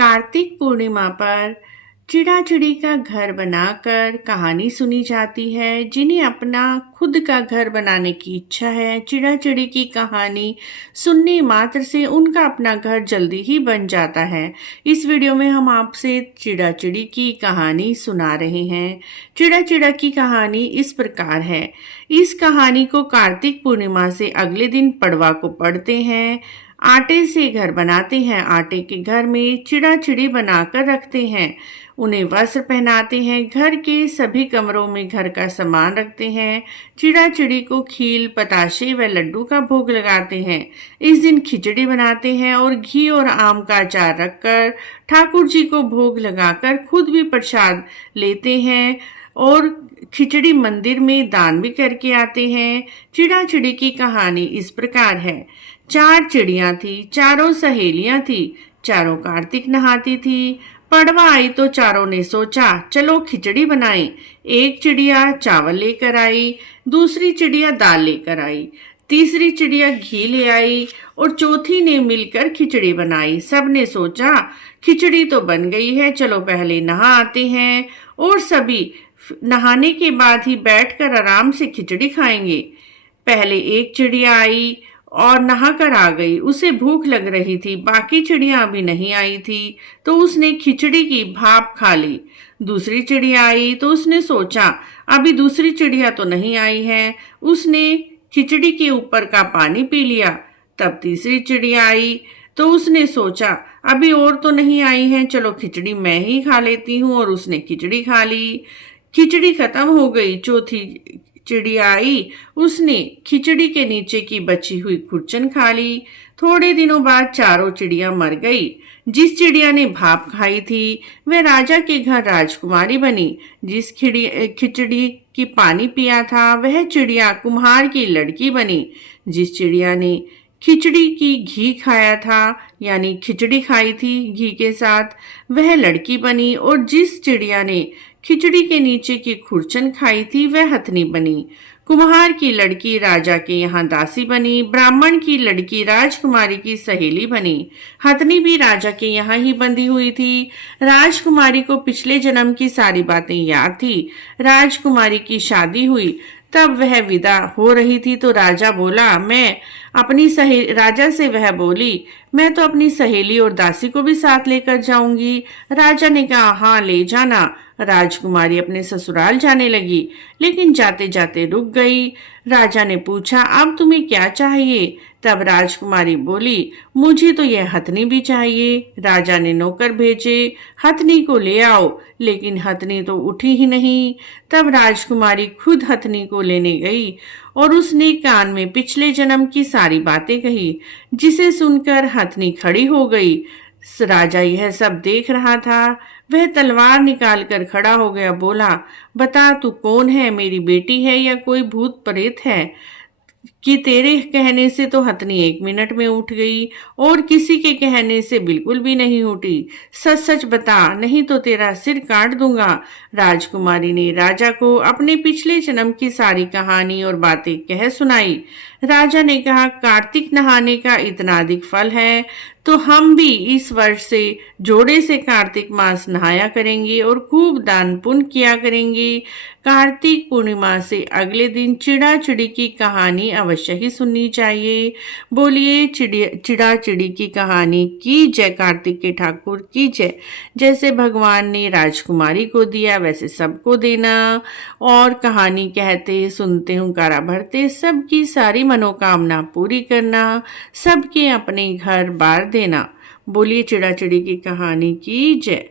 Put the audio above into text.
कार्तिक पूर्णिमा पर चिड़ा चिड़ी का घर बनाकर कहानी सुनी जाती है। जिन्हें अपना खुद का घर बनाने की इच्छा है, चिड़ा चिड़ी की कहानी सुनने मात्र से उनका अपना घर जल्दी ही बन जाता है। इस वीडियो में हम आपसे चिड़ा चिड़ी की कहानी सुना रहे हैं। चिड़ा चिड़ा की कहानी इस प्रकार है। इस कहानी को कार्तिक पूर्णिमा से अगले दिन पड़वा को पढ़ते हैं। आटे से घर बनाते हैं। आटे के घर में चिड़ा चिड़ी बनाकर रखते हैं। उन्हें वस्त्र पहनाते हैं। घर के सभी कमरों में घर का सामान रखते हैं। चिड़ा चिड़ी को खील, पताशे व लड्डू का भोग लगाते हैं। इस दिन खिचड़ी बनाते हैं और घी और आम का अचार रखकर ठाकुर जी को भोग लगाकर खुद भी प्रसाद लेते हैं और खिचड़ी मंदिर में दान भी करके आते हैं। चिड़ा चिड़ी की कहानी इस प्रकार है। 4 चिड़ियां थी, चारों सहेलियां थी। चारों कार्तिक नहाती थी। पड़वा आई तो चारों ने सोचा चलो खिचड़ी बनाएं। एक चिड़िया चावल लेकर आई, दूसरी चिड़िया दाल लेकर आई, तीसरी चिड़िया घी ले आई और चौथी ने मिलकर खिचड़ी बनाई। सबने सोचा खिचड़ी तो बन गई है, चलो पहले नहा आते हैं और सभी नहाने के बाद ही बैठकर आराम से खिचड़ी खाएंगे। पहले एक चिड़िया आई और नहाकर आ गई। उसे भूख लग रही थी। बाकी चिड़िया अभी नहीं आई थी तो उसने खिचड़ी की भाप खा ली। दूसरी चिड़िया आई तो उसने सोचा अभी दूसरी चिड़िया तो नहीं आई है। उसने खिचड़ी के ऊपर का पानी पी लिया। तब तीसरी चिड़िया आई तो उसने सोचा अभी और तो नहीं आई है, चलो खिचड़ी मैं ही खा लेती हूँ, और उसने खिचड़ी खा ली। खिचड़ी खत्म हो गई। चौथी चिड़िया आई, उसने खिचड़ी के नीचे की बची हुई खुरचन खा ली। थोड़े दिनों बाद चारों चिड़िया मर गई। जिस चिड़िया ने भाप खाई थी वह राजा के घर राजकुमारी बनी। जिस खिचड़ी की पानी पिया था वह चिड़िया कुम्हार की लड़की बनी। जिस चिड़िया ने खिचड़ी की घी खाया था यानी खिचड़ी खाई थी घी के साथ, वह लड़की बनी। और जिस चिड़िया ने खिचड़ी के नीचे की खुरचन खाई थी वह हथनी बनी। कुम्हार की लड़की राजा के यहाँ दासी बनी। ब्राह्मण की लड़की राजकुमारी की सहेली बनी। हथनी भी राजा के यहाँ ही बंधी हुई थी। राजकुमारी को पिछले जन्म की सारी बातें याद थी। राजकुमारी की शादी हुई। तब वह विदा हो रही थी तो राजा से वह बोली मैं तो अपनी सहेली और दासी को भी साथ लेकर जाऊंगी। राजा ने कहा हाँ ले जाना। राजकुमारी अपने ससुराल जाने लगी लेकिन जाते जाते रुक गई। राजा ने पूछा अब तुम्हें क्या चाहिए? तब राजकुमारी बोली मुझे तो यह हथनी भी चाहिए। राजा ने नौकर भेजे हथनी को ले आओ, लेकिन हथनी तो उठी ही नहीं। तब राजकुमारी खुद हथनी को लेने गई और उसने कान में पिछले जन्म की सारी बातें कही, जिसे सुनकर हथनी खड़ी हो गई। राजा यह सब देख रहा था। वह तलवार निकाल कर खड़ा हो गया। बोला बता तू कौन है? मेरी बेटी है या कोई भूत प्रेत है कि तेरे कहने से तो हथनी 1 मिनट में उठ गई और किसी के कहने से बिल्कुल भी नहीं उठी। सच सच बता, नहीं तो तेरा सिर काट दूंगा। राजकुमारी ने राजा को अपने पिछले जन्म की सारी कहानी और बातें कह सुनाई। राजा ने कहा कार्तिक नहाने का इतना अधिक फल है तो हम भी इस वर्ष से जोड़े से कार्तिक मास नहाया करेंगे और खूब दान पुण्य किया करेंगे। कार्तिक पूर्णिमा से अगले दिन चिड़ा चिड़ी की कहानी अवश्य ही सुननी चाहिए। बोलिए चिड़ा चिड़ी की कहानी की जय। कार्तिक के ठाकुर की जय। जैसे भगवान ने राजकुमारी को दिया वैसे सबको देना, और कहानी कहते सुनते हुंकारा भरते सबकी सारी मनोकामना पूरी करना, सबके अपने घर बार देना। बोलिए चिड़ा चिड़ी की कहानी की जय।